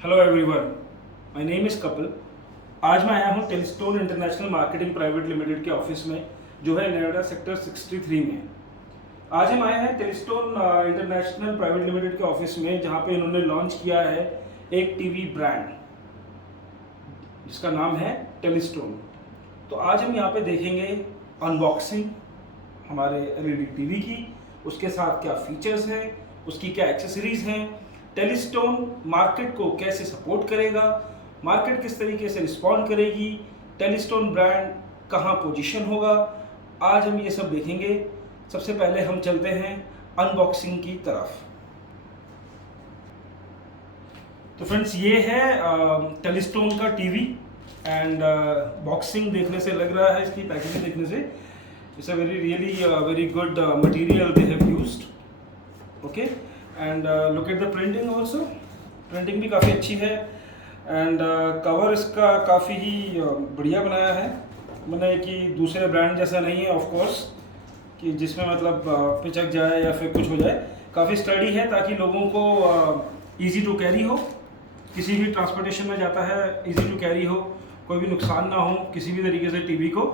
Hello everyone, my name is Kapil. आज मैं आया हूँ टेलीस्टोन इंटरनेशनल मार्केटिंग प्राइवेट लिमिटेड के ऑफिस में, जो है नोएडा सेक्टर 63 में। आज हम आए हैं टेलीस्टोन इंटरनेशनल प्राइवेट लिमिटेड के ऑफिस में, जहाँ पे इन्होंने लॉन्च किया है एक टीवी ब्रांड जिसका नाम है टेलीस्टोन। तो आज हम यहाँ पे देखेंगे अनबॉक्सिंग हमारे एलईडी टीवी की, उसके साथ क्या फीचर्स हैं, उसकी क्या एक्सेसरीज हैं, टेलीस्टोन मार्केट को कैसे सपोर्ट करेगा, मार्केट किस तरीके से रिस्पॉन्ड करेगी, टेलीस्टोन ब्रांड कहाँ पोजीशन होगा। आज हम ये सब देखेंगे। सबसे पहले हम चलते हैं अनबॉक्सिंग की तरफ। तो फ्रेंड्स, ये है टेलीस्टोन का टीवी एंड बॉक्सिंग देखने से लग रहा है, इसकी पैकेजिंग देखने से it's a very good material they have used. Okay, and look at the printing also. Printing भी काफ़ी अच्छी है एंड कवर इसका काफ़ी ही बढ़िया बनाया है। मैंने कि दूसरे ब्रांड जैसा नहीं है ऑफ कोर्स, कि जिसमें मतलब पिचक जाए या फिर कुछ हो जाए। काफ़ी स्टडी है ताकि लोगों को इजी टू कैरी हो, किसी भी ट्रांसपोर्टेशन में जाता है इजी टू कैरी हो, कोई भी नुकसान ना हो किसी भी तरीके से टीवी को।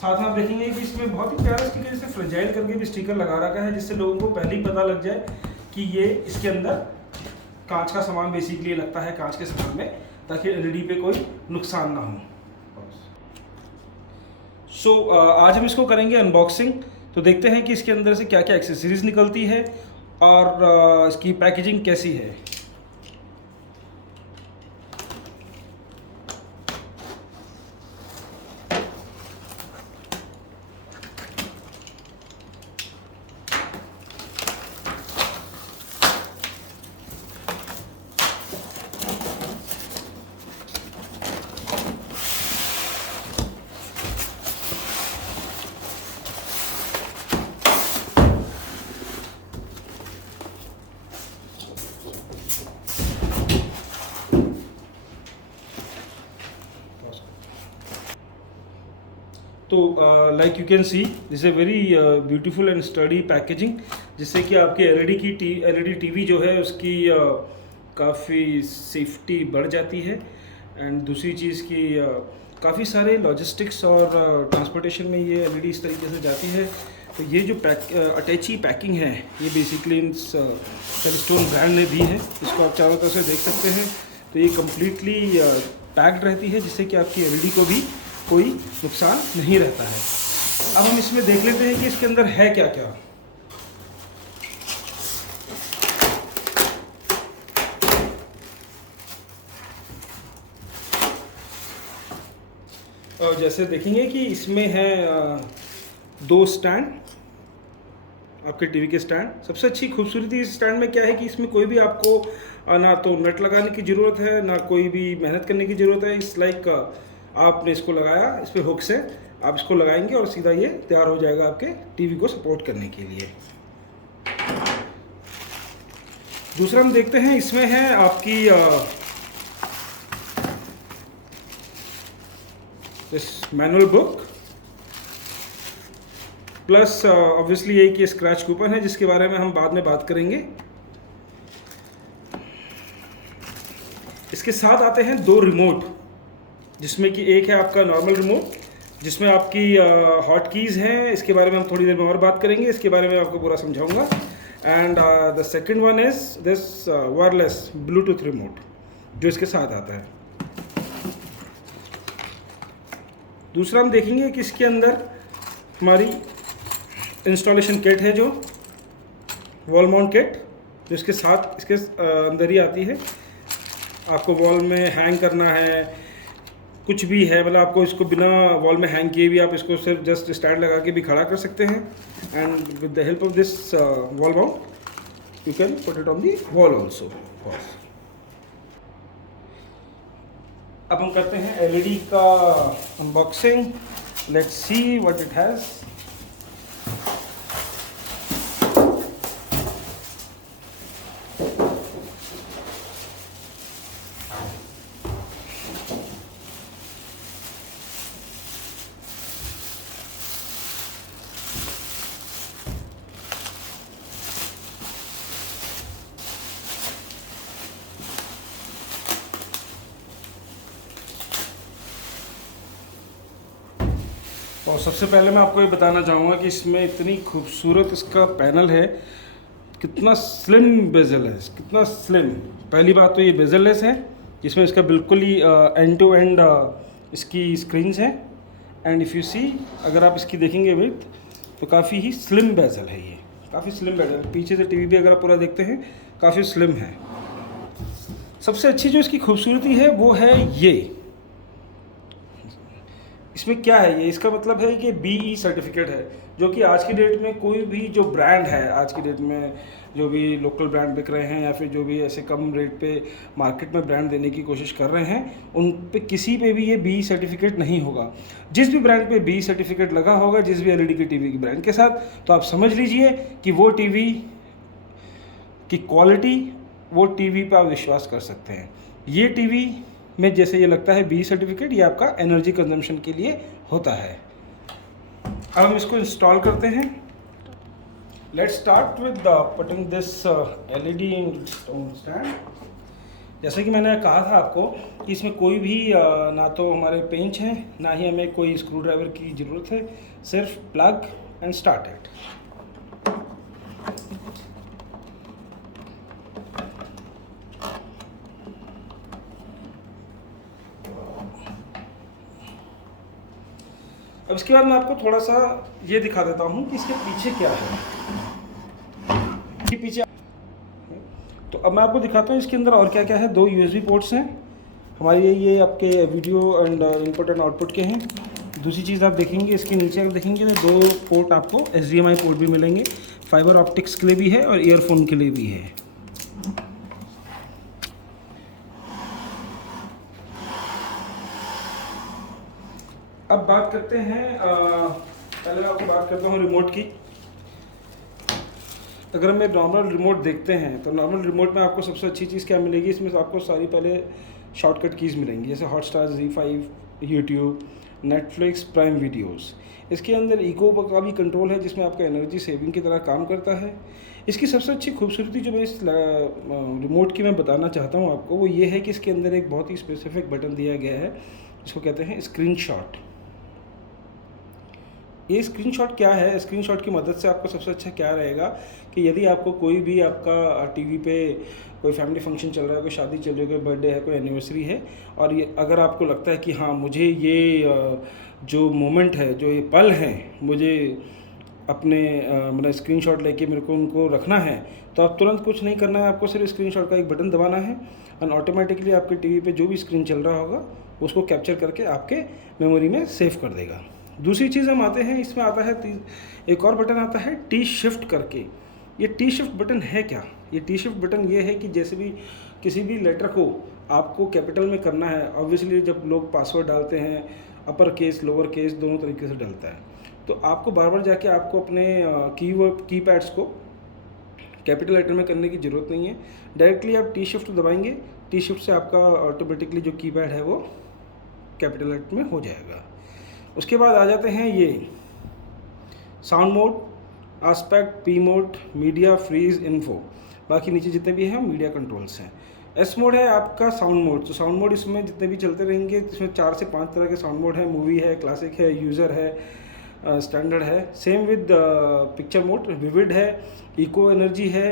साथ में आप देखेंगे कि इसमें बहुत ही प्यारा स्टिकर, जैसे फ्रेजाइल करके भी स्टिकर लगा रखा है, जिससे लोगों को पहले ही पता लग जाए कि ये इसके अंदर कांच का सामान बेसिकली लगता है, कांच के सामान में, ताकि एलईडी पे कोई नुकसान ना हो। सो आज हम इसको करेंगे अनबॉक्सिंग। तो देखते हैं कि इसके अंदर से क्या क्या एक्सेसरीज निकलती है और इसकी पैकेजिंग कैसी है। तो like you can see this a very beautiful and study packaging, जिससे कि आपकी एलईडी टीवी जो है उसकी काफ़ी सेफ्टी बढ़ जाती है। एंड दूसरी चीज़ की काफ़ी सारे लॉजिस्टिक्स और ट्रांसपोर्टेशन में ये एलईडी इस तरीके से जाती है। तो ये जो अटैची पैकिंग है, ये बेसिकली टेलीस्टोन ब्रांड ने दी है। इसको आप चारों तरफ से देख सकते हैं। तो ये कम्प्लीटली पैक्ड रहती है, जिससे कि आपकी एलईडी को भी कोई नुकसान नहीं रहता है। अब हम इसमें देख लेते हैं कि इसके अंदर है क्या क्या। और जैसे देखेंगे कि इसमें है दो स्टैंड, आपके टीवी के स्टैंड। सबसे अच्छी खूबसूरती इस स्टैंड में क्या है कि इसमें कोई भी आपको ना तो नट लगाने की ज़रूरत है, ना कोई भी मेहनत करने की ज़रूरत है। इस लाइक आपने इसको लगाया, इस पर हुक से आप इसको लगाएंगे और सीधा ये तैयार हो जाएगा आपके टीवी को सपोर्ट करने के लिए। दूसरा हम देखते हैं, इसमें है आपकी इस मैनुअल बुक, प्लस ऑब्वियसली यही कि स्क्रैच कूपन है, जिसके बारे में हम बाद में बात करेंगे। इसके साथ आते हैं दो रिमोट, जिसमें कि एक है आपका नॉर्मल रिमोट, जिसमें आपकी हॉट कीज़ हैं। इसके बारे में हम थोड़ी देर में और बात करेंगे, इसके बारे में आपको पूरा समझाऊंगा। And the second one is this wireless Bluetooth remote, जो इसके साथ आता है। दूसरा हम देखेंगे कि इसके अंदर हमारी इंस्टॉलेशन किट है, जो वॉल माउंट किट, जो इसके साथ इसके अंदर ही आती है। आपको वॉल में हैंग करना है, कुछ भी है, मतलब आपको इसको बिना वॉल में हैंग किए भी आप इसको सिर्फ जस्ट स्टैंड लगा के भी खड़ा कर सकते हैं। And with the help of this wall mount you can put it on the wall also. अब हम करते हैं एलईडी का unboxing. Let's see what it has. और सबसे पहले मैं आपको ये बताना चाहूँगा कि इसमें इतनी खूबसूरत इसका पैनल है, कितना स्लिम बेजल है, कितना स्लिम। पहली बात तो ये बेजललेस है, जिसमें इसका बिल्कुल ही एंड टू एंड इसकी स्क्रीन्स हैं। एंड इफ़ यू सी, अगर आप इसकी देखेंगे विड्थ, तो काफ़ी ही स्लिम बेजल है, ये काफ़ी स्लिम बेजल। पीछे से टीवी भी अगर आप पूरा देखते हैं काफ़ी स्लिम है। सबसे अच्छी जो इसकी खूबसूरती है वो है ये, इसमें क्या है, ये इसका मतलब है कि BE सर्टिफिकेट है, जो कि आज की डेट में कोई भी जो ब्रांड है, आज की डेट में जो भी लोकल ब्रांड बिक रहे हैं या फिर जो भी ऐसे कम रेट पे मार्केट में ब्रांड देने की कोशिश कर रहे हैं, उन पे किसी पे भी ये BE सर्टिफिकेट नहीं होगा। जिस भी ब्रांड पे BE सर्टिफिकेट लगा होगा, जिस भी LED की टीवी की ब्रांड के साथ, तो आप समझ लीजिए कि वो टीवी की क्वालिटी, वो टीवी पे आप विश्वास कर सकते हैं। ये टीवी में जैसे ये लगता है BE सर्टिफिकेट, ये आपका एनर्जी कंजम्पशन के लिए होता है। अब हम इसको इंस्टॉल करते हैं। Let's start with putting this LED stand. जैसे कि मैंने कहा था आपको कि इसमें कोई भी ना तो हमारे पेंच हैं, ना ही हमें कोई स्क्रू ड्राइवर की ज़रूरत है, सिर्फ प्लग एंड स्टार्ट इट। अब इसके बाद मैं आपको थोड़ा सा ये दिखा देता हूँ कि इसके पीछे क्या है। इसके पीछे तो अब मैं आपको दिखाता हूँ इसके अंदर और क्या क्या है। 2 USB पोर्ट्स हैं हमारे, ये आपके video and input and output के हैं। दूसरी चीज़ आप देखेंगे, इसके नीचे अगर देखेंगे तो 2 पोर्ट आपको HDMI पोर्ट भी मिलेंगे, फाइबर ऑप्टिक्स के लिए भी है और ईयरफोन के लिए भी है। अब बात करते हैं, पहले मैं आपको बात करता हूँ रिमोट की। अगर हम नॉर्मल रिमोट देखते हैं तो नॉर्मल रिमोट में आपको सबसे अच्छी चीज़ क्या मिलेगी, इसमें आपको सारी पहले शॉर्टकट कीज़ मिलेंगी, जैसे Hotstar, ZEE5, YouTube, Netflix, prime videos. इसके अंदर इको का भी कंट्रोल है, जिसमें आपका एनर्जी सेविंग की तरह काम करता है। इसकी सबसे अच्छी खूबसूरती जो मैं इस रिमोट की मैं बताना चाहता हूँ आपको, वो ये है कि इसके अंदर एक बहुत ही स्पेसिफिक बटन दिया गया है, जिसको कहते हैं स्क्रीनशॉट। ये स्क्रीनशॉट क्या है, स्क्रीनशॉट की मदद से आपको सबसे अच्छा क्या रहेगा कि यदि आपको कोई भी आपका टीवी पे कोई फैमिली फंक्शन चल रहा है, कोई शादी चल रही है, कोई बर्थडे है, कोई एनिवर्सरी है, और ये अगर आपको लगता है कि हाँ मुझे ये जो मोमेंट है, जो ये पल हैं, मुझे अपने मतलब स्क्रीनशॉट लेके मेरे को उनको रखना है, तो आप तुरंत कुछ नहीं करना है, आपको सिर्फ स्क्रीनशॉट का एक बटन दबाना है और ऑटोमेटिकली आपके टीवी पे जो भी स्क्रीन चल रहा होगा उसको कैप्चर करके आपके मेमोरी में सेव कर देगा। दूसरी चीज़ हम आते हैं, इसमें आता है एक और बटन आता है T शिफ्ट करके। ये T शिफ्ट बटन है क्या? ये T शिफ्ट बटन ये है कि जैसे भी किसी भी लेटर को आपको कैपिटल में करना है, ऑब्वियसली जब लोग पासवर्ड डालते हैं अपर केस लोअर केस दोनों तरीके से डलता है, तो आपको बार बार जाके आपको अपने कीपैड्स को कैपिटल लेटर में करने की ज़रूरत नहीं है। डायरेक्टली आप T शिफ्ट दबाएंगे, T शिफ्ट से आपका ऑटोमेटिकली जो कीपैड है वो कैपिटल लेटर में हो जाएगा। उसके बाद आ जाते हैं ये sound mode, aspect, P mode, media, freeze, info, बाकी नीचे जितने भी हैं मीडिया कंट्रोल्स हैं। S मोड है आपका साउंड मोड। तो साउंड मोड इसमें जितने भी चलते रहेंगे, इसमें 4 से 5 तरह के साउंड मोड है। मूवी है, क्लासिक है, यूज़र है, स्टैंडर्ड है। Same with picture mode, vivid है, इको एनर्जी है,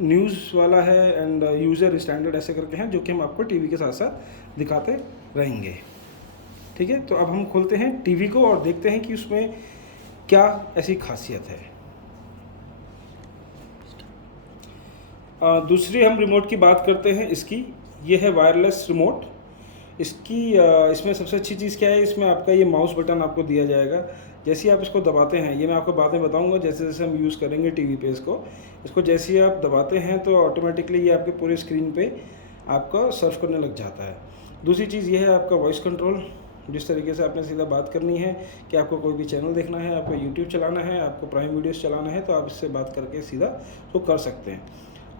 न्यूज़ वाला है एंड यूज़र स्टैंडर्ड, ऐसे करके हैं जो कि हम आपको टीवी के साथ साथ दिखाते रहेंगे। ठीक है, तो अब हम खोलते हैं टीवी को और देखते हैं कि उसमें क्या ऐसी खासियत है। दूसरी हम रिमोट की बात करते हैं इसकी। ये है वायरलेस रिमोट। इसकी इसमें सबसे अच्छी चीज़ क्या है, इसमें आपका ये माउस बटन आपको दिया जाएगा। जैसे ही आप इसको दबाते हैं, ये मैं आपको बाद में बताऊंगा जैसे जैसे हम यूज़ करेंगे टीवी पे इसको जैसे ही आप दबाते हैं तो ऑटोमेटिकली ये आपके पूरे स्क्रीन पे आपका सर्फ करने लग जाता है। दूसरी चीज़ ये है आपका वॉइस कंट्रोल। जिस तरीके से आपने सीधा बात करनी है कि आपको कोई भी चैनल देखना है, आपको यूट्यूब चलाना है, आपको प्राइम वीडियोस चलाना है, तो आप इससे बात करके सीधा तो कर सकते हैं।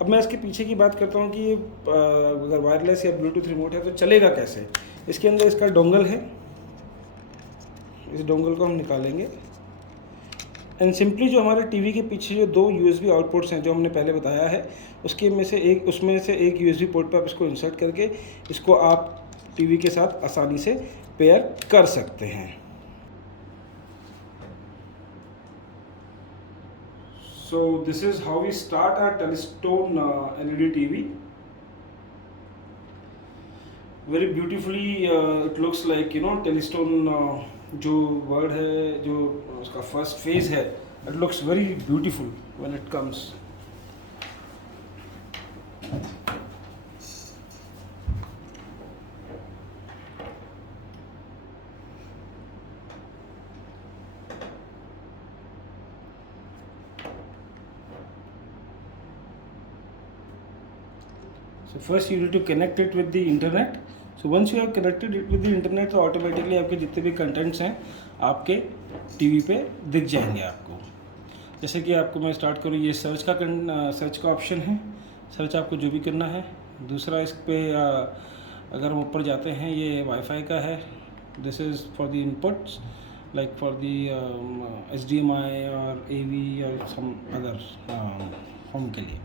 अब मैं इसके पीछे की बात करता हूँ कि ये अगर वायरलेस या ब्लूटूथ रिमोट है तो चलेगा कैसे। इसके अंदर इसका डोंगल है, इस डोंगल को हम निकालेंगे एंड सिंपली जो हमारे टीवी के पीछे जो 2 USB आउटपुट्स हैं जो हमने पहले बताया है, उसमें से एक USB पोर्ट पर आप इसको इंसर्ट करके इसको आप टीवी के साथ आसानी से पेयर कर सकते हैं। So this is how we start our Telestone LED TV. Very beautifully it looks like, you know, Telestone जो word है, जो उसका first phase है, it looks very beautiful when it comes. So first you need to connect it with the internet. So once you have connected it with the internet, तो automatically आपके जितने भी contents हैं आपके टीवी पे दिख जाएंगे आपको. जैसे कि आपको मैं स्टार्ट करूँ, ये सर्च का ऑप्शन है. सर्च आपको जो भी करना है. दूसरा इस पे अगर हम ऊपर जाते हैं, ये वाईफाई का है. This is for the inputs like for the HDMI और AV और सम अदर होम के लिए.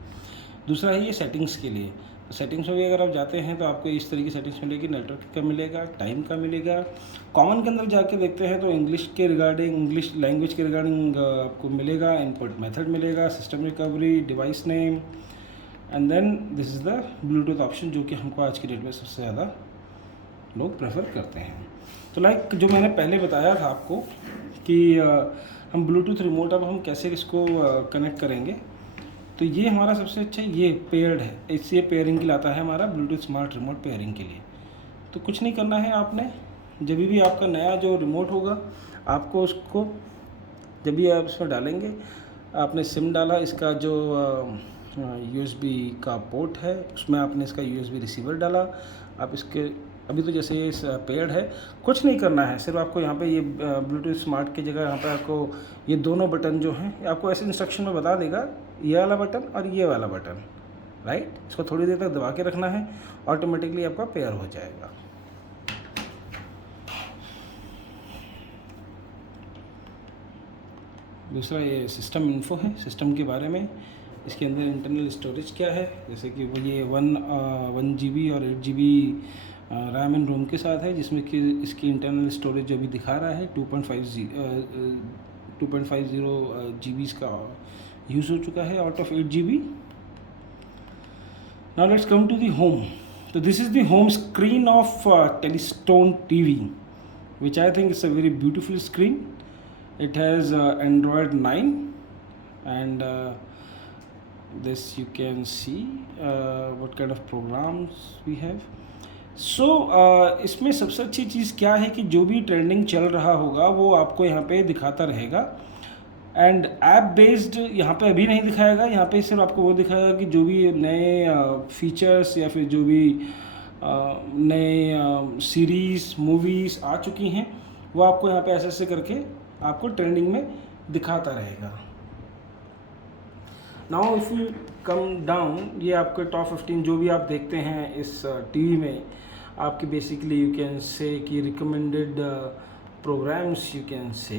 दूसरा है ये सेटिंग्स के लिए. सेटिंग्स में भी अगर आप जाते हैं तो आपको इस तरह की सेटिंग्स मिलेगी. नेटवर्क का मिलेगा, टाइम का मिलेगा. कॉमन के अंदर जाके देखते हैं तो इंग्लिश के रिगार्डिंग, इंग्लिश लैंग्वेज के रिगार्डिंग आपको मिलेगा. इनपुट मेथड मिलेगा, system recovery, device name, and then this is the Bluetooth option, जो कि हमको आज की डेट में सबसे ज़्यादा लोग प्रेफर करते हैं. तो लाइक जो मैंने पहले बताया था आपको कि हम ब्लूटूथ रिमोट अब हम कैसे इसको कनेक्ट करेंगे. तो ये हमारा सबसे अच्छा ये पेयर्ड है. इससे पेयरिंग के लिए आता है हमारा ब्लूटूथ स्मार्ट रिमोट पेयरिंग के लिए. तो कुछ नहीं करना है आपने. जब भी आपका नया जो रिमोट होगा, आपको उसको जब भी आप इसमें डालेंगे, आपने सिम डाला, इसका जो USB का पोर्ट है उसमें आपने इसका USB रिसीवर डाला. आप इसके अभी तो जैसे ये पेयर्ड है, कुछ नहीं करना है. सिर्फ आपको यहाँ पे ये ब्लूटूथ स्मार्ट की जगह यहाँ पे आपको ये दोनों बटन जो हैं आपको ऐसे इंस्ट्रक्शन में बता देगा, ये वाला बटन और ये वाला बटन, राइट. इसको थोड़ी देर तक दबा के रखना है, ऑटोमेटिकली आपका पेयर हो जाएगा. दूसरा ये सिस्टम इन्फो है. सिस्टम के बारे में, इसके अंदर इंटरनल स्टोरेज क्या है, जैसे कि वो ये 1 GB और 8 GB रैम एंड रोम के साथ है, जिसमें कि इसकी इंटरनल स्टोरेज जो भी दिखा रहा है 2.50 GB का यूज़ हो चुका है out of 8 GB. Now let's come to the home. तो this is the home screen of Telestone TV, which I think is a very beautiful screen. It has Android 9 and this you can see what kind of programs we have. सो इसमें सबसे अच्छी चीज़ क्या है कि जो भी trending चल रहा होगा वो आपको यहाँ पे दिखाता रहेगा. एंड ऐप बेस्ड यहाँ पे अभी नहीं दिखाएगा. यहाँ पे सिर्फ आपको वो दिखाएगा कि जो भी नए फीचर्स या फिर जो भी नए सीरीज़ मूवीज़ आ चुकी हैं वो आपको यहाँ पे ऐसे ऐसे करके आपको ट्रेंडिंग में दिखाता रहेगा. Now if you come down, ये आपके टॉप 15 जो भी आप देखते हैं इस टीवी में, आपकी बेसिकली यू कैन से कि recommended programmes you can say,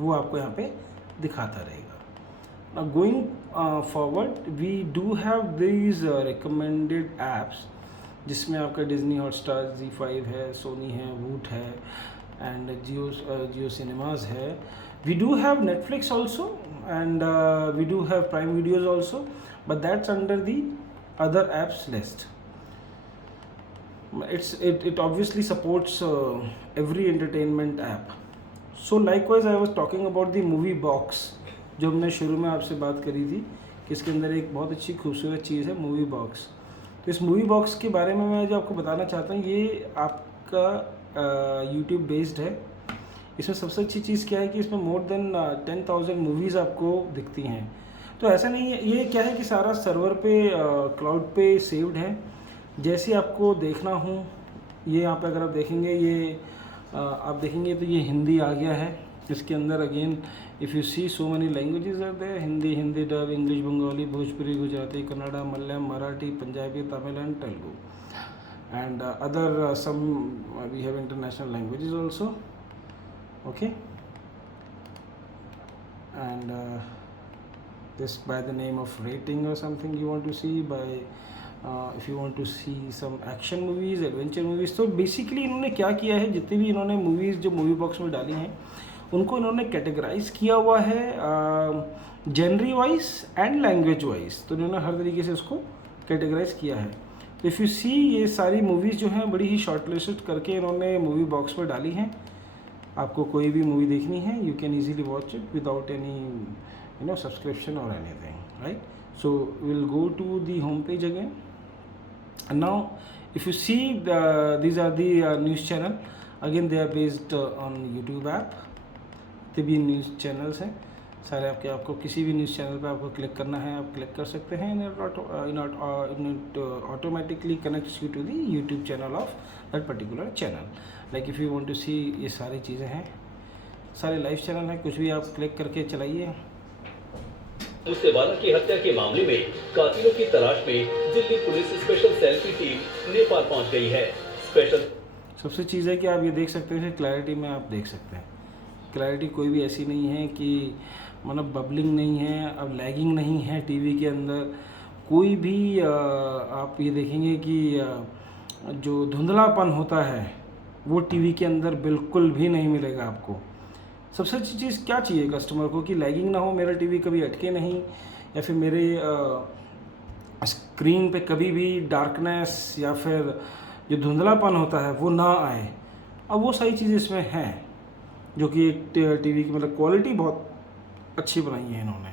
वो आपको यहाँ पे दिखाता रहेगा. Now going forward, we do have these recommended apps, जिसमें आपका डिज्नी हॉटस्टार, ZEE5 है, सोनी है, वूट है, एंड जियो सिनेमाज है. We do have Netflix also, and we do have Prime Videos also, but that's under the other apps list. It obviously supports every entertainment app. So likewise I was talking about the movie box, जो हमने शुरू में आपसे बात करी थी कि इसके अंदर एक बहुत अच्छी खूबसूरत चीज़ है मूवी बॉक्स. तो इस मूवी बॉक्स के बारे में मैं जो आपको बताना चाहता हूँ, ये आपका YouTube बेस्ड है. इसमें सबसे अच्छी चीज़ क्या है कि इसमें मोर देन 10,000 मूवीज़ आपको दिखती हैं. तो ऐसा नहीं है, ये क्या है कि सारा सर्वर पे क्लाउड पे सेव्ड है. जैसे आपको देखना हो, ये यहाँ पे अगर आप देखेंगे, ये आप देखेंगे तो ये हिंदी आ गया है. इसके अंदर again if you see so many languages are there, Hindi dub, English, Bengali, Bhojpuri, Gujarati, Kannada, Malayalam, Marathi, Punjabi, Tamil and Telugu, and other some we have international languages also. Okay, and this by the name of rating or something you want to see, by if you want to see some action movies, adventure movies. तो basically इन्होंने क्या किया है, जितने भी इन्होंने movies जो movie box में डाली हैं उनको इन्होंने कैटेगराइज किया हुआ है genre wise and language wise, तो इन्होंने हर तरीके से उसको कैटेगराइज किया है। तो इफ़ यू सी ये सारी मूवीज़ जो हैं बड़ी ही शॉर्ट लिस्टेड करके इन्होंने मूवी बॉक्स पर डाली हैं। आपको कोई भी मूवी देखनी है you can easily watch it without any subscription और anything, right. So will go to the home page again. Now if you see these are the news channel, again they are based on YouTube app। ते भी news channels हैं सारे आपके, आपको किसी भी news channel पे आपको क्लिक करना है आप क्लिक कर सकते हैं। It automatically connects you to the YouTube channel of that particular channel. Like if you want to see, ये सारी चीज़ें हैं, सारे लाइव चैनल हैं, कुछ भी आप क्लिक करके चलाइए। मूसेवाला की हत्या के मामले में कातिलों की तलाश में दिल्ली पुलिस स्पेशल सेल की टीम नेपाल पहुंच गई है। स्पेशल सबसे चीज़ है कि आप ये देख सकते हैं, क्लैरिटी में आप देख सकते हैं, क्लैरिटी कोई भी ऐसी नहीं है कि मतलब बबलिंग नहीं है, अब लैगिंग नहीं है टीवी के अंदर कोई भी। आप ये देखेंगे कि जो धुंधलापन होता है वो टीवी के अंदर बिल्कुल भी नहीं मिलेगा आपको। सबसे अच्छी चीज़ क्या चाहिए कस्टमर को कि लैगिंग ना हो, मेरा टीवी कभी अटके नहीं, या फिर मेरे स्क्रीन पे कभी भी डार्कनेस या फिर जो धुंधलापन होता है वो ना आए। अब वो सारी चीज़ें इसमें हैं जो कि एक टीवी की मतलब क्वालिटी बहुत अच्छी बनाई है इन्होंने।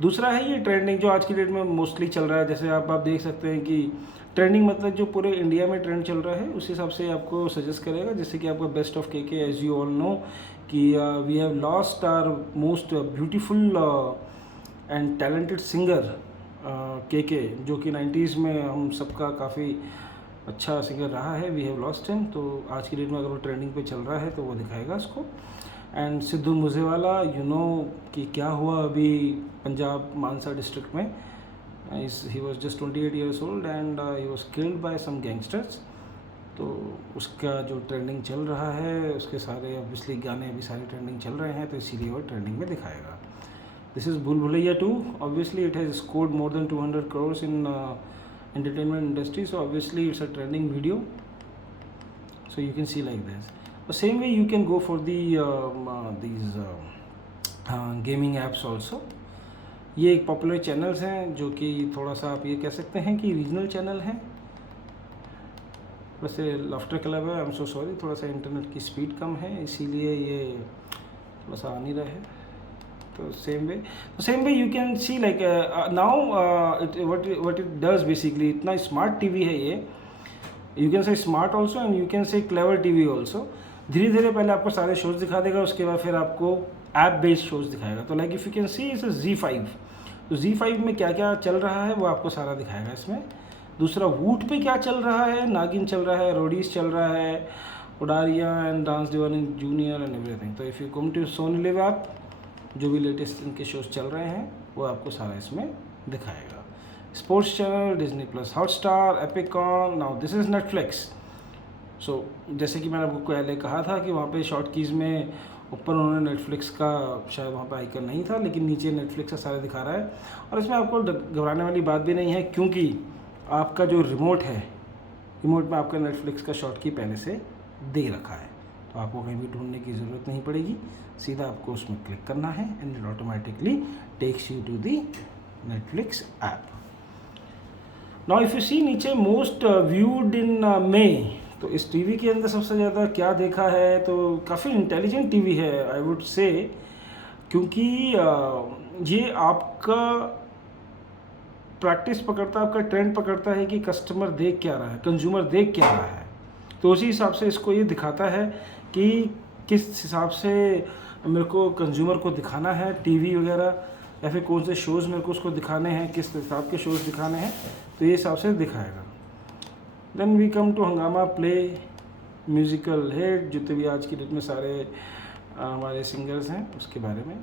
दूसरा है ये ट्रेंडिंग जो आज की डेट में मोस्टली चल रहा है। जैसे आप देख सकते हैं कि ट्रेंडिंग मतलब जो पूरे इंडिया में ट्रेंड चल रहा है उस हिसाब से आपको सजेस्ट करेगा। जैसे कि आपका best of K as you all know कि we have lost our most beautiful and talented singer K जो कि 90s में हम सबका काफ़ी अच्छा सिंगर रहा है। We have lost him. तो आज की डेट में अगर वो ट्रेंडिंग पे चल रहा है तो वो दिखाएगा उसको। एंड सिद्धू मूसेवाला कि क्या हुआ अभी पंजाब मानसा डिस्ट्रिक्ट में। He was just 28 years old and he was killed by some gangsters। तो उसका जो ट्रेंडिंग चल रहा है उसके सारे ऑब्वियसली गाने अभी सारे ट्रेंडिंग चल रहे हैं तो इसीलिए वो ट्रेंडिंग में दिखाएगा। दिस इज़ भूल Bhulaiyaa 2। Obviously it has scored more than 200 crores in entertainment industry, so obviously it's a trending video, so you can see like this। The same way you can go for the these gaming apps also। ये एक popular channels हैं जो कि थोड़ा सा आप ये कह सकते हैं कि रीजनल चैनल हैं। वैसे लाफ्टर क्लब है, आई एम सो सॉरी, थोड़ा सा इंटरनेट की स्पीड कम है इसीलिए ये थोड़ा सा आ नहीं रहा है। तो same way you can C like now what it does basically. इतना स्मार्ट टीवी है ये, you can say smart also and you can say clever TV also. धीरे धीरे पहले आपको सारे शोज़ दिखा देगा, उसके बाद फिर आपको ऐप बेस्ड शोज़ दिखाएगा। तो like if you can see it's Z5। तो Z5 में क्या क्या चल रहा है वो आपको सारा दिखाएगा इसमें। दूसरा वूट पे क्या चल रहा है, नागिन चल रहा है, रोडीज चल रहा है, Udaariyaan and dance Deewani junior and everything. तो if you come to Sony LIV app, जो भी लेटेस्ट इनके शोज़ चल रहे हैं वो आपको सारा इसमें दिखाएगा। Sports channel, Disney plus, Hotstar, Epic On, now this is Netflix. So जैसे कि मैंने आपको पहले कहा था कि वहाँ पे शॉर्ट कीज़ में ऊपर उन्होंने नेटफ्लिक्स का शायद वहाँ पे आइकन नहीं था, लेकिन नीचे नेटफ्लिक्स का सारा दिखा रहा है। और इसमें आपको घबराने वाली बात भी नहीं है क्योंकि आपका जो रिमोट है, रिमोट में आपका नेटफ्लिक्स का शॉर्ट की पहले से दे रखा है, तो आपको कहीं भी ढूंढने की ज़रूरत नहीं पड़ेगी। सीधा आपको उसमें क्लिक करना है and it automatically takes you to the Netflix app. Now if you see नीचे मोस्ट व्यूड इन मई, तो इस टीवी के अंदर सबसे ज़्यादा क्या देखा है, तो काफ़ी इंटेलिजेंट टीवी है आई वुड से, क्योंकि ये आपका प्रैक्टिस पकड़ता है, आपका ट्रेंड पकड़ता है कि कस्टमर देख क्या रहा है, कंज्यूमर देख क्या रहा है। तो उसी हिसाब से इसको ये दिखाता है कि किस हिसाब से मेरे को कंज्यूमर को दिखाना है टीवी वगैरह, या फिर कौन से शोज़ मेरे को उसको दिखाने हैं, किस हिसाब के शोज़ दिखाने हैं, तो ये हिसाब से दिखाएगा। देन वी कम टू हंगामा प्ले, म्यूज़िकल हिट, जितने भी आज की डेट में सारे हमारे सिंगर्स हैं उसके बारे में।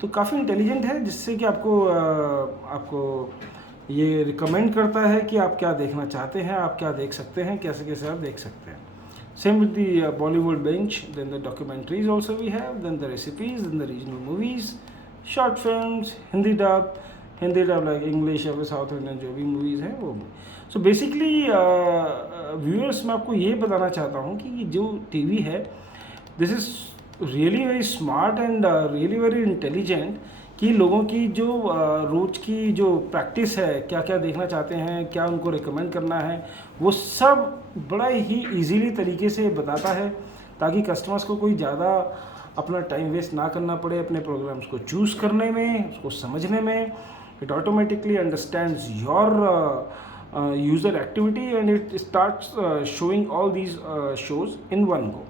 तो काफ़ी इंटेलिजेंट है, जिससे कि आपको ये रिकमेंड करता है कि आप क्या देखना चाहते हैं, आप क्या देख सकते हैं, कैसे कैसे आप देख सकते हैं। Same with the Bollywood bench, then the documentaries also we have, then the recipes, then the regional movies, short films, Hindi dub like English या फिर साउथ इंडियन जो भी मूवीज़ हैं वो। सो बेसिकली व्यूअर्स, मैं आपको ये बताना चाहता हूँ कि जो टीवी है, this is really very smart and really very intelligent, कि लोगों की जो रोज़ की जो प्रैक्टिस है, क्या क्या देखना चाहते हैं, क्या उनको रिकमेंड करना है, वो सब बड़ा ही इजीली तरीके से बताता है, ताकि कस्टमर्स को कोई ज़्यादा अपना टाइम वेस्ट ना करना पड़े अपने प्रोग्राम्स को चूज़ करने में, उसको समझने में. It automatically understands your user activity and it starts showing all these shows in one go.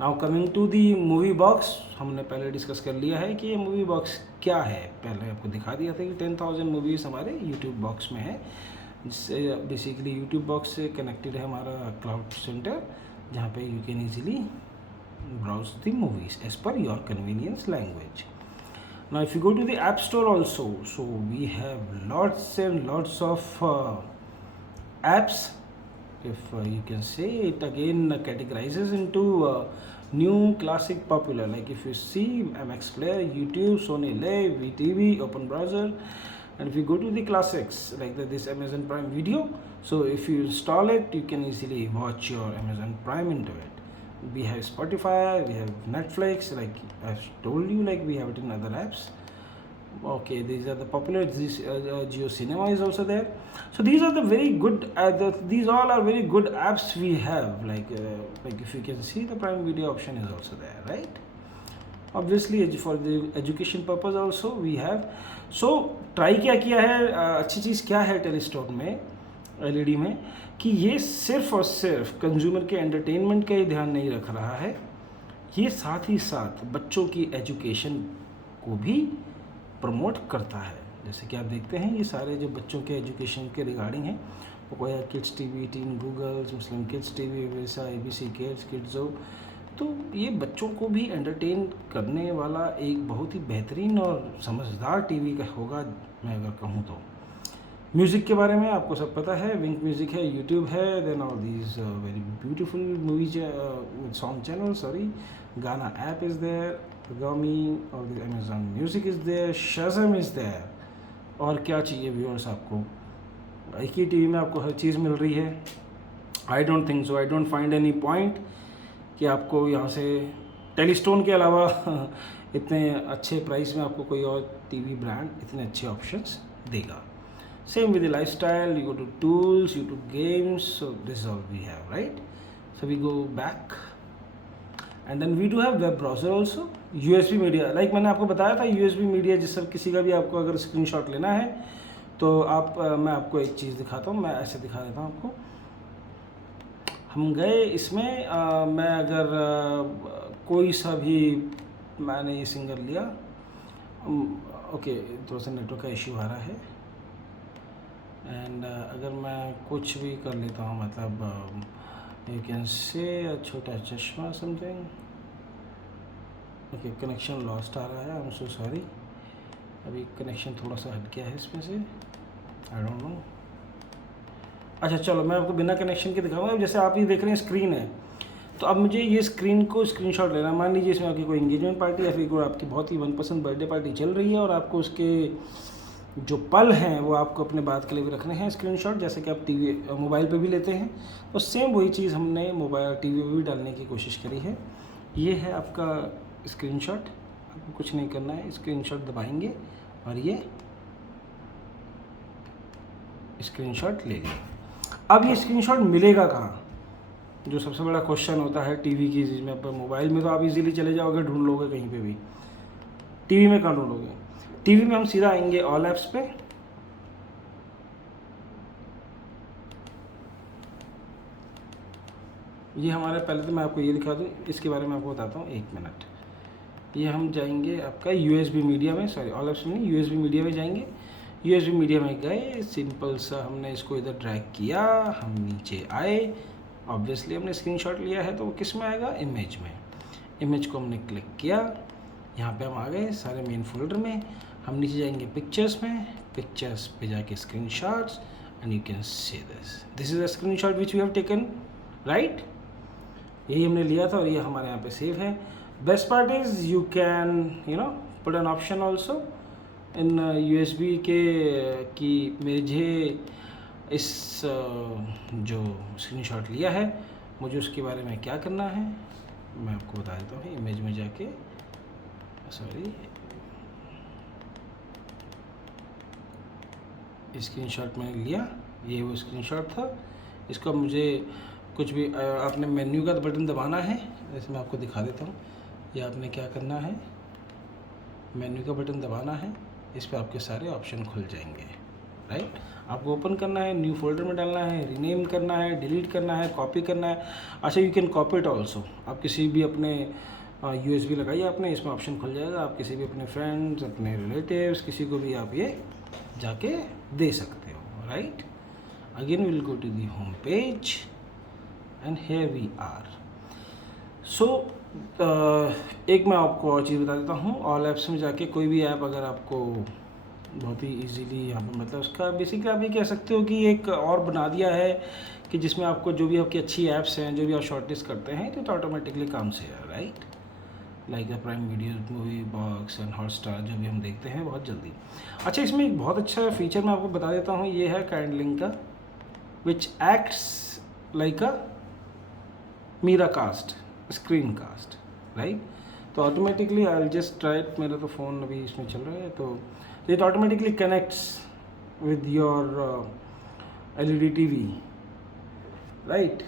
Now coming to the movie box, हमने पहले डिस्कस कर लिया है कि ये मूवी बॉक्स क्या है. पहले आपको दिखा दिया था कि 10,000 मूवीज़ हमारे यूट्यूब बॉक्स में है, जिससे बेसिकली यूट्यूब बॉक्स से कनेक्टेड है हमारा क्लाउड सेंटर, जहाँ पे you can easily browse the movies as per your convenience language. Now if you go to the app store also, so we have lots and lots of apps. If you can say, it again categorizes into new, classic, popular. Like if you see MX Player, YouTube, Sony Live, VTV, Open Browser. And if you go to the classics like this Amazon Prime Video, so if you install it, you can easily watch your Amazon Prime into it. We have Spotify, we have Netflix, like I've told you, like we have it in other apps. Okay, these are the popular. This Jio Cinema is also there. So these are the very good. These all are very good apps we have. Like if you can see, the Prime Video option is also there, right? Obviously for the education purpose also we have. So try क्या किया है, अच्छी चीज़ क्या है टेलीस्टोन में, LED में, कि ये सिर्फ और सिर्फ कंज्यूमर के एंटरटेनमेंट का ही ध्यान नहीं रख रहा है, ये साथ ही साथ बच्चों की एजुकेशन को भी प्रमोट करता है. जैसे कि आप देखते हैं ये सारे जो बच्चों के एजुकेशन के रिगार्डिंग हैं, कोया किड्स टीवी, टीन गूगल्स, मुस्लिम किड्स टीवी, वैसा ABC किड्स, किड्सो, तो ये बच्चों को भी एंटरटेन करने वाला एक बहुत ही बेहतरीन और समझदार टीवी का होगा, मैं अगर कहूँ तो. म्यूज़िक के बारे में आपको सब पता है, विंक म्यूज़िक है, यूट्यूब है, then all these very beautiful movies song channel, sorry, Gaana app is there, गामी, और Amazon music is there, Shazam is there. और क्या चाहिए व्यूअर्स आपको, एक ही टीवी में आपको हर चीज़ मिल रही है. आई don't think so, I don't find any point कि आपको यहाँ से टेलीस्टोन के अलावा इतने अच्छे प्राइस में आपको कोई और टीवी ब्रांड इतने अच्छे ऑप्शंस देगा. Same with the lifestyle, you go to tools, you do games, so this is all we have, right? So we go back and then we do have web browser also, USB media, like मैंने आपको बताया था USB media, जिस सब किसी का भी आपको अगर स्क्रीनशॉट लेना है तो आप मैं आपको एक चीज़ दिखाता हूँ, मैं ऐसे दिखा देता हूँ आपको. हम गए इसमें मैं अगर कोई सा भी मैंने ये सिंगर लिया, ओके, थोड़ा सा नेटवर्क का इश्यू आ रहा है, एंड अगर मैं कुछ भी कर लेता हूँ, मतलब यू कैन से छोटा चश्मा समथिंग. ओके, कनेक्शन लॉस्ट आ रहा है, आई एम सो सॉरी. अभी कनेक्शन थोड़ा सा हट गया है इसमें से, आई डोंट नो. अच्छा चलो, मैं आपको बिना कनेक्शन के दिखाऊंगा. जैसे आप ये देख रहे हैं स्क्रीन है, तो अब मुझे ये स्क्रीन को स्क्रीनशॉट लेना. मान लीजिए इसमें आपकी कोई एंगेजमेंट पार्टी या फिर कोई आपकी बहुत ही मनपसंद बर्थडे पार्टी चल रही है और आपको उसके जो पल हैं वो आपको अपने बात के लिए भी रखने हैं स्क्रीनशॉट, जैसे कि आप टीवी मोबाइल पे भी लेते हैं, तो सेम वही चीज़ हमने मोबाइल टीवी पे भी डालने की कोशिश करी है. ये है आपका स्क्रीनशॉट, आपको कुछ नहीं करना है, स्क्रीनशॉट दबाएंगे और ये स्क्रीनशॉट ले लिया. अब ये स्क्रीनशॉट मिलेगा कहाँ, जो सबसे बड़ा क्वेश्चन होता है टीवी की चीज़ में. पर मोबाइल में तो आप इजीली चले जाओगे, ढूंढ लोगे कहीं पे भी. टीवी में कहाँ ढूंढोगे? टीवी में हम सीधा आएंगे ऑल ऐप्स पे, ये हमारे, पहले तो मैं आपको ये दिखा दूँ, इसके बारे में आपको बताता हूँ, 1 मिनट. ये हम जाएंगे आपका USB मीडिया में, सॉरी ऑल ऐप्स में नहीं, USB मीडिया में जाएंगे. USB मीडिया में गए, सिंपल सा हमने इसको इधर ड्रैग किया, हम नीचे आए, ऑब्वियसली हमने स्क्रीनशॉट लिया है तो वो किस में आएगा, इमेज में. इमेज को हमने क्लिक किया, यहाँ पे हम आ गए सारे मेन फोल्डर में. हम नीचे जाएंगे पिक्चर्स में, पिक्चर्स पे जाके screenshots, and you can see this is a screenshot which we have taken, right. यही हमने लिया था और ये हमारे यहाँ पे सेव है. Best part is you can put an option also in USB के कि मुझे इस जो स्क्रीनशॉट लिया है मुझे उसके बारे में क्या करना है, मैं आपको बता देता हूँ. इमेज में जाके, सॉरी स्क्रीनशॉट मैंने लिया, ये वो स्क्रीनशॉट था। इसको मुझे कुछ भी आपने मेन्यू का बटन दबाना है, जैसे मैं आपको दिखा देता हूँ। ये आपने क्या करना है, मेन्यू का बटन दबाना है, इस पर आपके सारे ऑप्शन खुल जाएंगे, राइट। आपको ओपन करना है, न्यू फोल्डर में डालना है, रीनेम करना है, डिलीट करना है, कॉपी करना है। अच्छा, you can copy it also. आप किसी भी अपने USB लगाइए आपने, इसमें ऑप्शन खुल जाएगा। आप किसी भी अपने फ्रेंड्स, अपने रिलेटिव्स, किसी को भी आप ये जाके दे सकते हो, right. Again will go to the home page and here we are. So एक मैं आपको और चीज़ बता देता हूँ। ऑल ऐप्स में जाके कोई भी ऐप अगर आपको बहुत ही इजीली यहाँ पर, मतलब उसका बेसिकली आप ये कह सकते हो कि एक और बना दिया है कि जिसमें आपको जो भी आपकी अच्छी ऐप्स हैं, जो भी आप शॉर्टलिस्ट करते हैं, तो ऑटोमेटिकली काम से है, right. Like prime video, movie box and Hotstar, जो भी हम देखते हैं बहुत जल्दी। अच्छा, इसमें एक बहुत अच्छा फीचर मैं आपको बता देता हूँ, ये है काइंड लिंक का, which acts like a mirror cast, screen cast, right. तो automatically I will just try it. मेरा तो फ़ोन अभी इसमें चल रहा है, तो it automatically connects with your LED TV, right.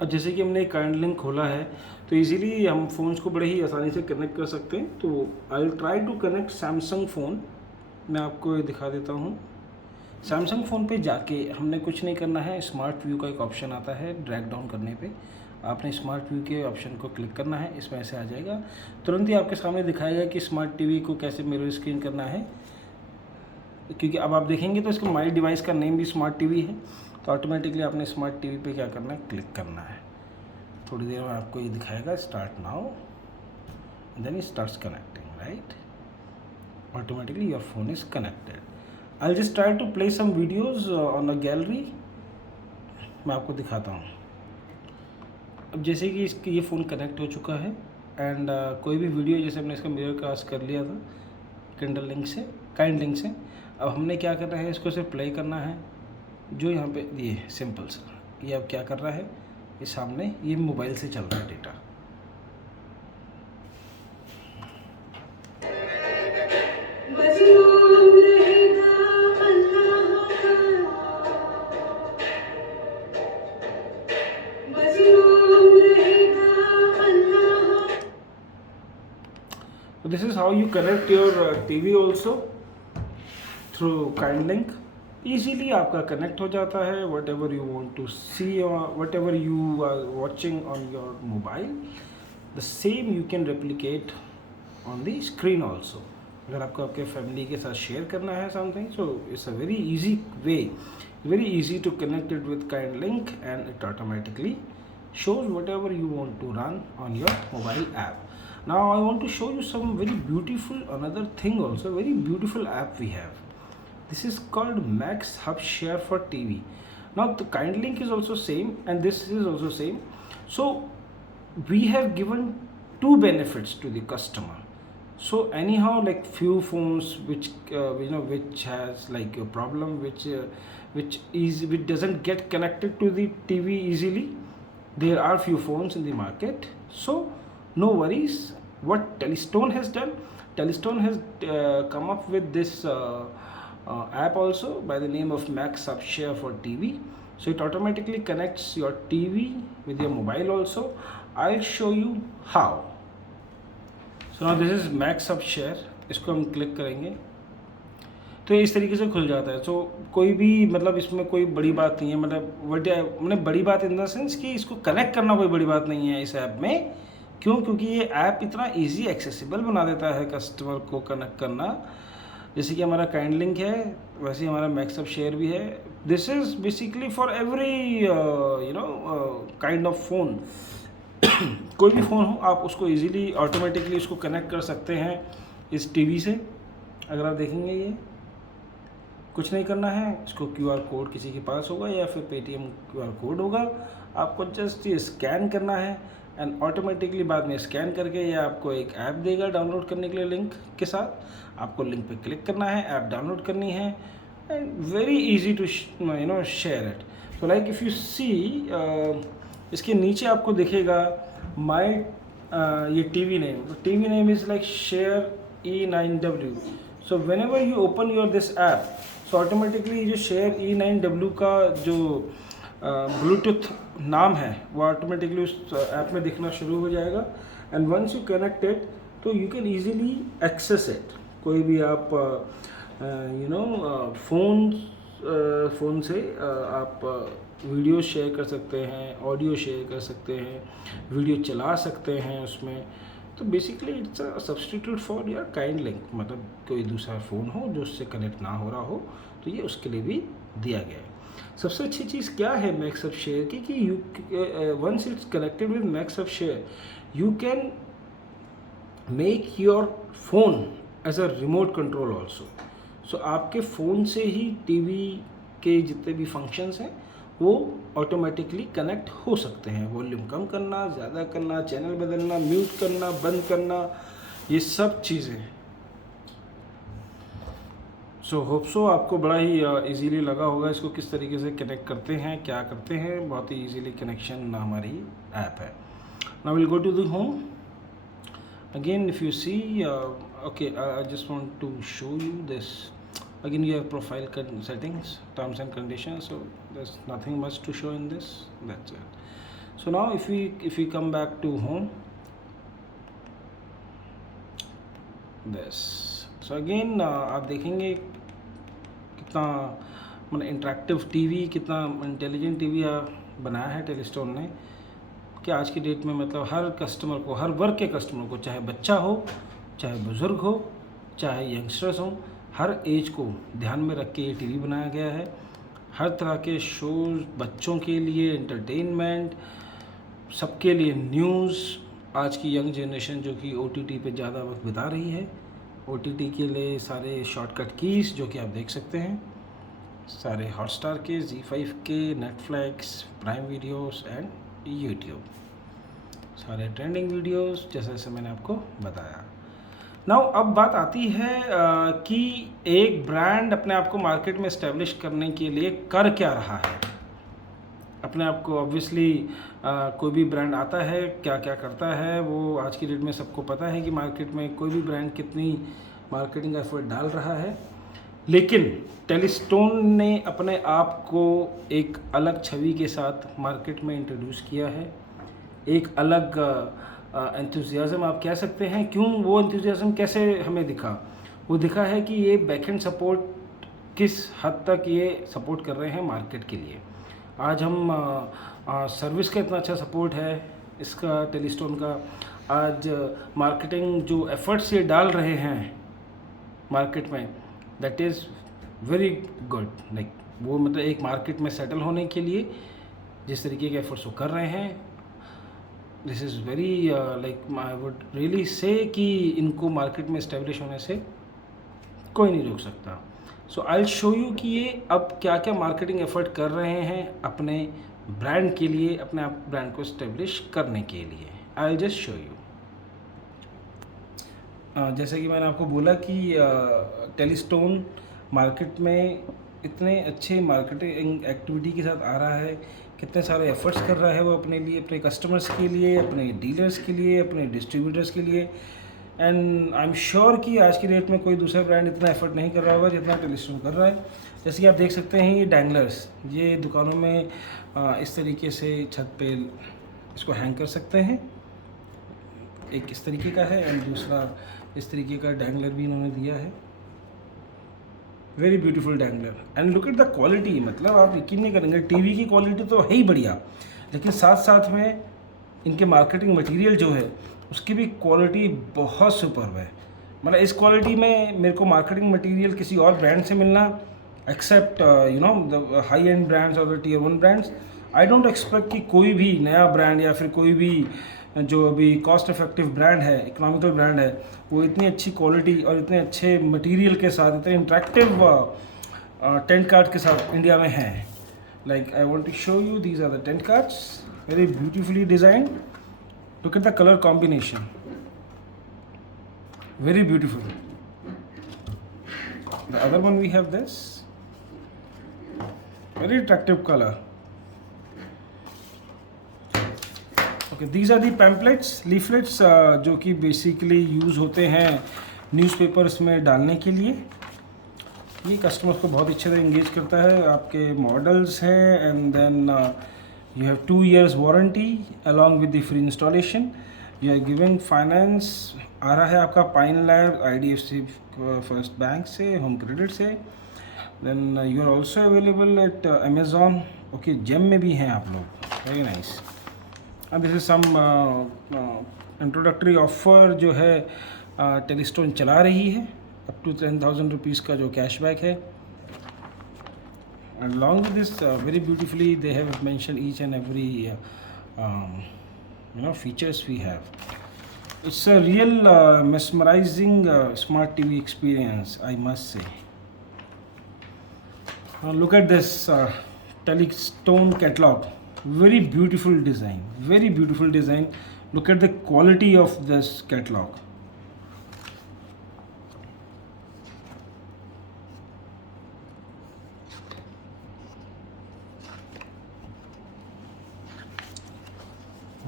और जैसे कि हमने काइंड लिंक खोला है, तो इजीली हम फ़ोन्स को बड़े ही आसानी से कनेक्ट कर सकते हैं। तो I will try to connect Samsung phone. मैं आपको ये दिखा देता हूँ। सैमसंग फ़ोन पे जाके हमने कुछ नहीं करना है। स्मार्ट व्यू का एक ऑप्शन आता है, ड्रैग डाउन करने पे आपने स्मार्ट व्यू के ऑप्शन को क्लिक करना है। इसमें ऐसे आ जाएगा, तुरंत ही आपके सामने दिखाएगा कि स्मार्ट टीवी को कैसे मिरर स्क्रीन करना है। क्योंकि अब आप देखेंगे तो इसका माई डिवाइस का नेम भी स्मार्ट टीवी है, तो ऑटोमेटिकली आपने स्मार्ट टीवी पे क्या करना है, क्लिक करना है। थोड़ी देर में आपको ये दिखाएगा start now, then it starts connecting, right. Automatically your phone is connected. I just try to play some videos on a gallery. मैं आपको दिखाता हूँ। अब जैसे कि इसकी ये फ़ोन कनेक्ट हो चुका है एंड कोई भी वीडियो, जैसे हमने इसका मिरर कास्ट कर लिया था काइंड लिंक से, अब हमने क्या करना है, इसको सिर्फ प्ले करना है। जो यहाँ पे ये सिंपल सा, ये अब क्या कर रहा है, ये सामने ये मोबाइल से चल रहा है data. So this is how you connect your TV also through kind link. Easily आपका connect हो जाता है, whatever you want to see or whatever you are watching on your mobile, the same you can replicate on the screen also. अगर आपको आपके family के साथ share करना है something, so it's a very easy way, very easy to connect it with kind link, and it automatically shows whatever you want to run on your mobile app. Now I want to show you some very beautiful another thing also, very beautiful app we have. This is called Max Hub Share for TV. Now the kind link is also same and this is also same. So we have given two benefits to the customer. So anyhow, like few phones which which has like a problem, which doesn't get connected to the TV easily. There are few phones in the market, so no worries. What Telestone has done, Telestone has come up with this app also by the name of Max Hub Share for TV. So it automatically connects your TV with your mobile also. I'll show you how. So now this is Max Hub Share. इसको हम click करेंगे तो इस तरीके से खुल जाता है। तो कोई भी मतलब इसमें कोई बड़ी बात नहीं है, मतलब बड़ी बात इन द सेंस कि इसको कनेक्ट करना कोई बड़ी बात नहीं है इस ऐप में। क्यों? क्योंकि ये ऐप इतना इजी एक्सेसिबल बना देता है कस्टमर को कनेक्ट करना। जैसे कि हमारा काइंड लिंक है, वैसे ही हमारा मैक्स हब शेयर भी है। This is basically for every kind of phone. कोई भी फ़ोन हो आप उसको इजीली ऑटोमेटिकली उसको कनेक्ट कर सकते हैं इस टीवी से। अगर आप देखेंगे ये कुछ नहीं करना है, इसको QR कोड किसी के पास होगा या फिर Paytm QR कोड होगा, आपको जस्ट ये स्कैन करना है एंड ऑटोमेटिकली बाद में स्कैन करके ये आपको एक ऐप देगा डाउनलोड करने के लिए लिंक के साथ। आपको लिंक पे क्लिक करना है, ऐप डाउनलोड करनी है and very easy to share it. So like if you see इसके नीचे आपको दिखेगा माई ये TV name is like share E9W। So whenever you open your this app, so automatically जो शेयर E9W का जो ब्लूटूथ नाम है वो ऑटोमेटिकली उस ऐप में दिखना शुरू हो जाएगा। And once you connect it तो you can easily access it. कोई भी आप फ़ोन से आप वीडियो शेयर कर सकते हैं, ऑडियो शेयर कर सकते हैं, वीडियो चला सकते हैं उसमें। तो basically it's a substitute for your kind link, मतलब कोई दूसरा फ़ोन हो जो उससे कनेक्ट ना हो रहा हो तो ये उसके लिए भी दिया गया है। सबसे अच्छी चीज़ क्या है मैक्सअप शेयर की कि you once it's connected with MaxUp share you can make your phone as a remote control also. So आपके फ़ोन से ही टीवी के जितने भी फंक्शंस हैं वो ऑटोमेटिकली कनेक्ट हो सकते हैं। वॉल्यूम कम करना, ज़्यादा करना, चैनल बदलना, म्यूट करना, बंद करना, ये सब चीज़ें। सो होप सो आपको बड़ा ही इजीली लगा होगा इसको किस तरीके से कनेक्ट करते हैं, क्या करते हैं। बहुत ही इजीली कनेक्शन हमारी ऐप है। Now will go to the home again. If you see okay, I just want to show you this. Again you have profile settings, terms and conditions, so there's nothing much to show in this. That's it. So now if we come back to home, this, so again आप देखेंगे कितना मतलब interactive TV, कितना intelligent TV बनाया है टेलीस्टोन ने कि आज की डेट में मतलब हर कस्टमर को, हर वर्ग के कस्टमर को, चाहे बच्चा हो, चाहे बुज़ुर्ग हो, चाहे यंगस्टर्स हों, हर एज को ध्यान में रख के ये टीवी बनाया गया है। हर तरह के शोज़, बच्चों के लिए एंटरटेनमेंट, सबके लिए न्यूज़। आज की यंग जनरेशन जो कि OTT पे ज़्यादा वक्त बिता रही है, OTT के लिए सारे शॉर्टकट कीज़ जो कि आप देख सकते हैं, सारे हॉटस्टार के, Z5 के, Netflix, prime videos and YouTube, सारे ट्रेंडिंग वीडियोस जैसे जैसे मैंने आपको बताया। नाउ अब बात आती है कि एक ब्रांड अपने आप को मार्केट में इस्टेब्लिश करने के लिए कर क्या रहा है। अपने आप को ऑब्वियसली कोई भी ब्रांड आता है, क्या क्या करता है वो आज की डेट में सबको पता है कि मार्केट में कोई भी ब्रांड कितनी मार्केटिंग एफर्ट डाल रहा है। लेकिन टेलीस्टोन ने अपने आप को एक अलग छवि के साथ मार्केट में इंट्रोड्यूस किया है। एक अलग एंथुसियाज़म आप कह सकते हैं। क्यों वो एंथुसियाज़म कैसे हमें दिखा? वो दिखा है कि ये बैकएंड सपोर्ट किस हद तक ये सपोर्ट कर रहे हैं मार्केट के लिए। आज हम सर्विस का इतना अच्छा सपोर्ट है इसका, टेलीस्टोन का। आज मार्केटिंग जो एफर्ट्स ये डाल रहे हैं मार्केट में, that is very good. Like वो मतलब एक मार्केट में सेटल होने के लिए जिस तरीके के एफर्ट्स वो कर रहे हैं, this is very like I would really say कि इनको मार्केट में इस्टेब्लिश होने से कोई नहीं रोक सकता। सो आई विल शो यू कि ये अब क्या क्या मार्केटिंग एफर्ट कर रहे हैं अपने ब्रांड के लिए, अपने आप ब्रांड को इस्टेब्लिश करने के लिए। आई विल जस्ट शो यू। जैसे कि मैंने आपको बोला कि टेलीस्टोन मार्केट में इतने अच्छे मार्केटिंग एक्टिविटी के साथ आ रहा है, कितने सारे एफर्ट्स कर रहा है वो अपने लिए, अपने कस्टमर्स के लिए, अपने डीलर्स के लिए, अपने डिस्ट्रीब्यूटर्स के लिए। एंड आई एम श्योर कि आज की डेट में कोई दूसरा ब्रांड इतना एफर्ट नहीं कर रहा होगा जितना टेलीस्टोन कर रहा है। जैसे कि आप देख सकते हैं ये डैंगलर्स, ये दुकानों में इस तरीके से छत पे इसको हैंग कर सकते हैं। एक इस तरीके का है एंड दूसरा इस तरीके का डैंगलर भी इन्होंने दिया है। Very beautiful dangler and look at the quality. मतलब आप यकीन नहीं करेंगे, टीवी की क्वालिटी तो है ही बढ़िया, लेकिन साथ साथ में इनके मार्केटिंग मटेरियल जो है उसकी भी क्वालिटी बहुत सुपर्ब है। मतलब इस क्वालिटी में मेरे को मार्केटिंग मटेरियल किसी और ब्रांड से मिलना, except you know the high end brands और the tier 1 brands, I don't expect कि कोई भी नया ब्रांड या फिर कोई भी जो अभी कॉस्ट इफेक्टिव ब्रांड है, इकोनॉमिकल ब्रांड है, वो इतनी अच्छी क्वालिटी और इतने अच्छे मटेरियल के साथ, इतने इंटरेक्टिव टेंट कार्ड के साथ इंडिया में है। Like I want to show you, these are the tent cards, very beautifully designed. Look at the colour combination, very beautiful. The other one we have this very attractive color. Okay, these are the pamphlets, leaflets जो कि basically use होते हैं newspapers में डालने के लिए। ये customers को बहुत अच्छे से इंगेज करता है। आपके मॉडल्स हैं and then you have 2 years warranty along with the free installation. You are giving finance आ रहा है आपका Pine Lab IDFC first bank से, होम क्रेडिट से। Then you are also available at Amazon. Okay, GeM में भी हैं आप लोग, very nice. And this is some introductory offer जो है टेलीस्टोन चला रही है, अप टू 10,000 रुपीज़ का जो कैशबैक है। And along with this, very beautifully they have mentioned each and every features we have. It's a real mesmerizing smart TV experience, I must say. Now look at this Telestone catalog. Very beautiful design, very beautiful design. Look at the quality of this catalog.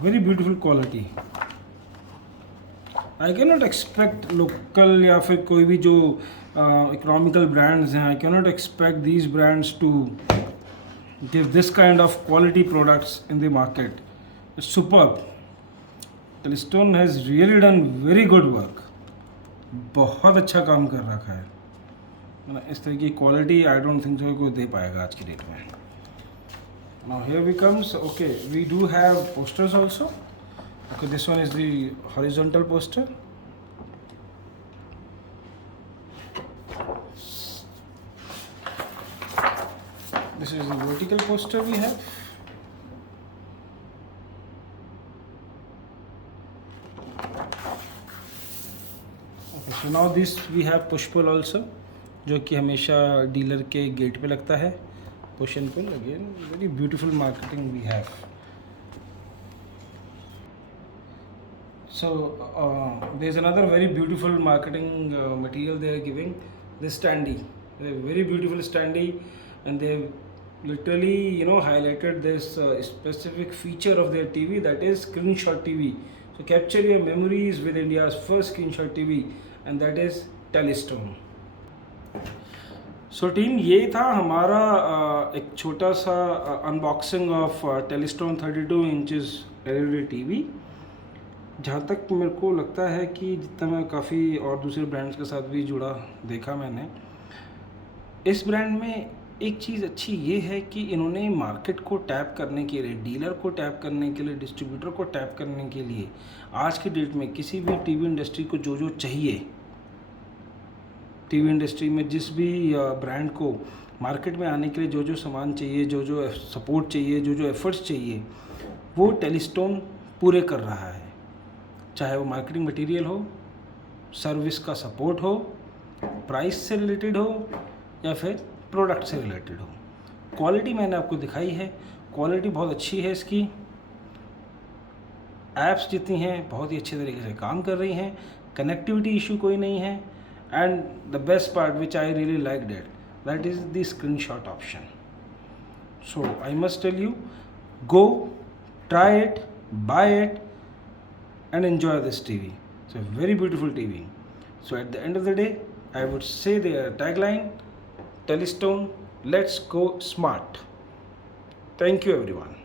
Very beautiful quality. I can not expect local या फिर कोई भी जो economical brands हैं, I can not expect these brands to give this kind of quality products in the market. Superb. Telestone has really done very good work. बहुत अच्छा काम कर रखा है। इस तरह की quality I don't think so कोई दे पाएगा आज की डेट में। Now here we comes, okay, we do have posters also. Okay, this one is the horizontal poster. This is the vertical poster we have. Okay, so now this we have push pull also, जो कि हमेशा dealer के gate पे लगता है। Push and pull, again very beautiful marketing we have. So there's another very beautiful marketing material they are giving, this standee. They're very beautiful standee, and they've literally highlighted this specific feature of their TV, that is screenshot TV. So capture your memories with India's first screenshot TV, and that is Telestone. So team, ये था हमारा एक छोटा सा unboxing of Telestone 32 inches LED TV। जहाँ तक मेरे को लगता है कि जितना मैं काफ़ी और दूसरे ब्रांड्स के साथ भी जुड़ा देखा मैंने, इस ब्रांड में एक चीज़ अच्छी ये है कि इन्होंने मार्केट को टैप करने के लिए, डीलर को टैप करने के लिए, डिस्ट्रीब्यूटर को टैप करने के लिए, आज की डेट में किसी भी टीवी इंडस्ट्री को जो चाहिए, टीवी इंडस्ट्री में जिस भी ब्रांड को मार्केट में आने के लिए जो सामान चाहिए, जो सपोर्ट चाहिए, जो एफर्ट्स चाहिए, वो टेलीस्टोन पूरे कर रहा है। चाहे वो मार्केटिंग मटेरियल हो, सर्विस का सपोर्ट हो, प्राइस से रिलेटेड हो, या फिर प्रोडक्ट से रिलेटेड हो। क्वालिटी मैंने आपको दिखाई है, क्वालिटी बहुत अच्छी है इसकी। ऐप्स जितनी हैं बहुत ही अच्छे तरीके से काम कर रही हैं, कनेक्टिविटी इशू कोई नहीं है। And the best part which I really liked that is the screenshot option. So I must tell you, go try it, buy it, and enjoy this TV. It's a very beautiful TV. So at the end of the day, I would say their tagline, Telestone, let's go smart. Thank you everyone.